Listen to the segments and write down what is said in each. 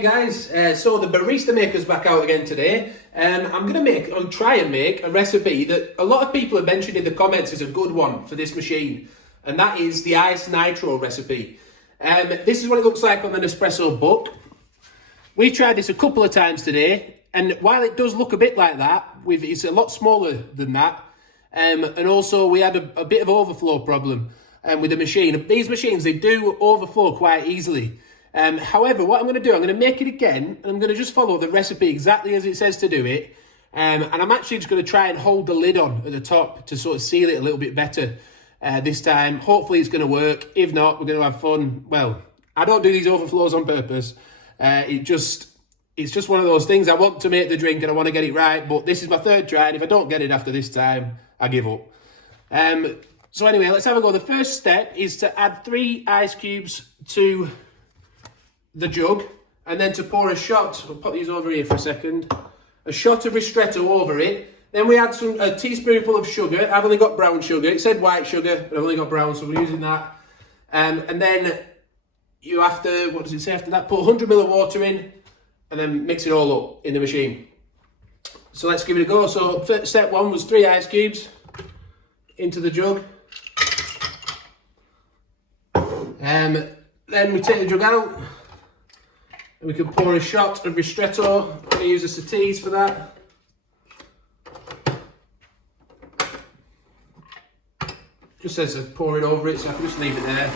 Hey guys, so the Barista Maker's back out again today. I'm going to try and make a recipe that a lot of people have mentioned in the comments is a good one for this machine, and that is the Iced Nitro recipe. This is what it looks like on the Nespresso book. We tried this a couple of times today, and while it does look a bit like that, it's a lot smaller than that. And also we had a bit of overflow problem with the machine. These machines, they do overflow quite easily. However, what I'm going to do, I'm going to make it again, and I'm going to just follow the recipe exactly as it says to do it. And I'm actually just going to try and hold the lid on at the top to sort of seal it a little bit better this time. Hopefully it's going to work. If not, we're going to have fun. Well, I don't do these overflows on purpose. It's just one of those things. I want to make the drink and I want to get it right, but this is my third try, and if I don't get it after this time, I give up. So anyway, let's have a go. The first step is to add 3 ice cubes to the jug, and then to pour a shot, I'll put these over here for a second, a shot of ristretto over it. Then we add a teaspoonful of sugar. I've only got brown sugar. It said white sugar, but I've only got brown, so we're using that. And then you have to, what does it say after that? Put 100 ml of water in, and then mix it all up in the machine. So let's give it a go. So step 1 was 3 ice cubes into the jug. Then we take the jug out, and we can pour a shot of ristretto. I'm going to use a Satise for that. Just says to pour it over it, so I can just leave it there.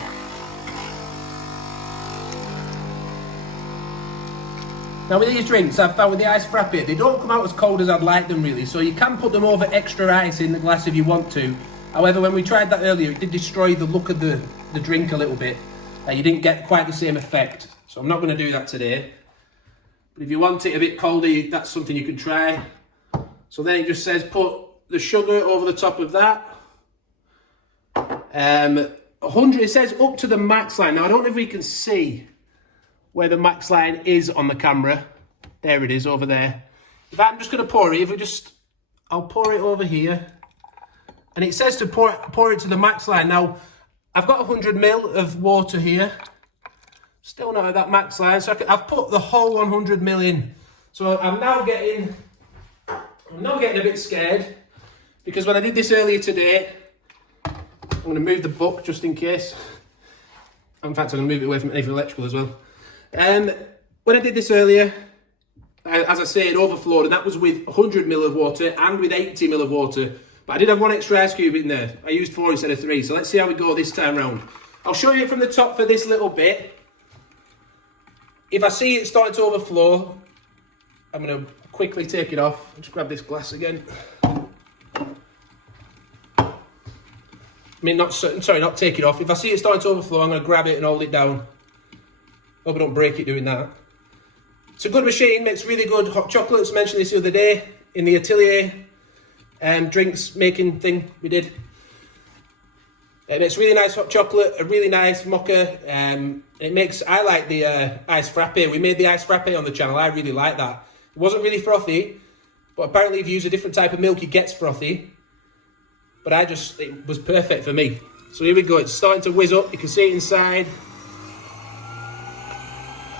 Now with these drinks, I've found with the ice frappe, they don't come out as cold as I'd like them really, so you can put them over extra ice in the glass if you want to. However, when we tried that earlier, it did destroy the look of the drink a little bit. You didn't get quite the same effect, so I'm not going to do that today. But if you want it a bit colder, that's something you can try. So then it just says put the sugar over the top of that. 100, it says up to the max line. Now I don't know if we can see where the max line is on the camera. There it is, over there. If I'm just going to pour it, I'll pour it over here. And it says to pour it to the max line. Now, I've got 100 ml of water here. Still not at that max line, so I've put the whole 100 ml in. So I'm now getting a bit scared, because when I did this earlier today, I'm going to move the book just in case. In fact, I'm going to move it away from anything electrical as well. When I did this earlier, as I say, it overflowed, and that was with 100 ml of water and with 80 ml of water. But I did have 1 extra ice cube in there. I used 4 instead of 3, so let's see how we go this time round. I'll show you from the top for this little bit. If I see it starting to overflow, I'm going to quickly take it off. Just grab this glass again. Not take it off. If I see it starting to overflow, I'm going to grab it and hold it down. Hope I don't break it doing that. It's a good machine, makes really good hot chocolates. I mentioned this the other day in the atelier drinks making thing we did. It makes really nice hot chocolate, a really nice mocha. I like the ice frappe. We made the ice frappe on the channel. I really like that. It wasn't really frothy, but apparently if you use a different type of milk, it gets frothy. But it was perfect for me. So here we go. It's starting to whiz up. You can see it inside.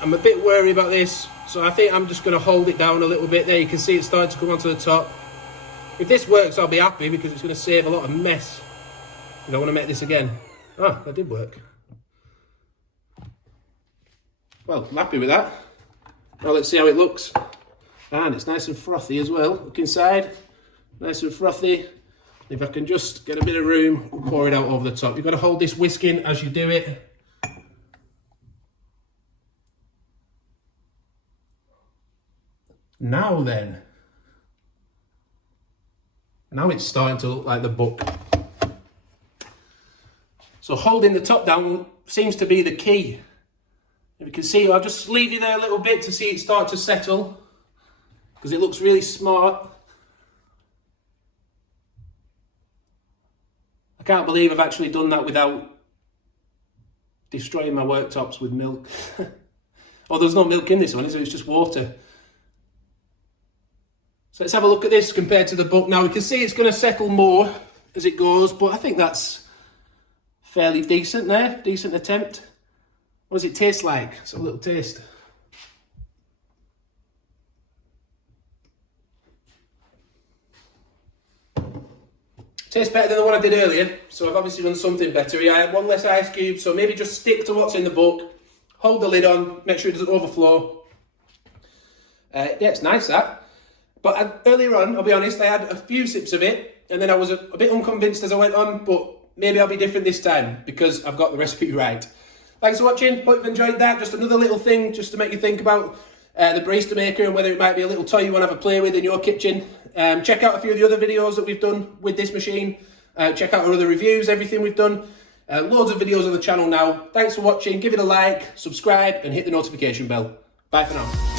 I'm a bit worried about this, so I think I'm just going to hold it down a little bit. There, you can see it's starting to come onto the top. If this works, I'll be happy, because it's going to save a lot of mess. I don't want to make this again. Ah, that did work. Well, I'm happy with that. Now let's see how it looks. And it's nice and frothy as well. Look inside. Nice and frothy. If I can just get a bit of room, we'll pour it out over the top. You've got to hold this whisk in as you do it. Now then. Now it's starting to look like the book. So holding the top down seems to be the key. If you can see, I'll just leave you there a little bit to see it start to settle, because it looks really smart. I can't believe I've actually done that without destroying my worktops with milk. Oh, there's no milk in this one, is there? It's just water. So let's have a look at this compared to the book. Now we can see it's going to settle more as it goes, but I think that's fairly decent there. Decent attempt. What does it taste like? Let's have a little taste. Tastes better than the one I did earlier, so I've obviously done something better here. I had one less ice cube, so maybe just stick to what's in the book, hold the lid on, make sure it doesn't overflow. Yeah, it's nice that. But earlier on, I'll be honest, I had a few sips of it, and then I was a bit unconvinced as I went on, but maybe I'll be different this time, because I've got the recipe right. Thanks for watching, hope you've enjoyed that. Just another little thing, just to make you think about the Barista Maker and whether it might be a little toy you want to have a play with in your kitchen. Check out a few of the other videos that we've done with this machine. Check out our other reviews, everything we've done. Loads of videos on the channel now. Thanks for watching, give it a like, subscribe and hit the notification bell. Bye for now.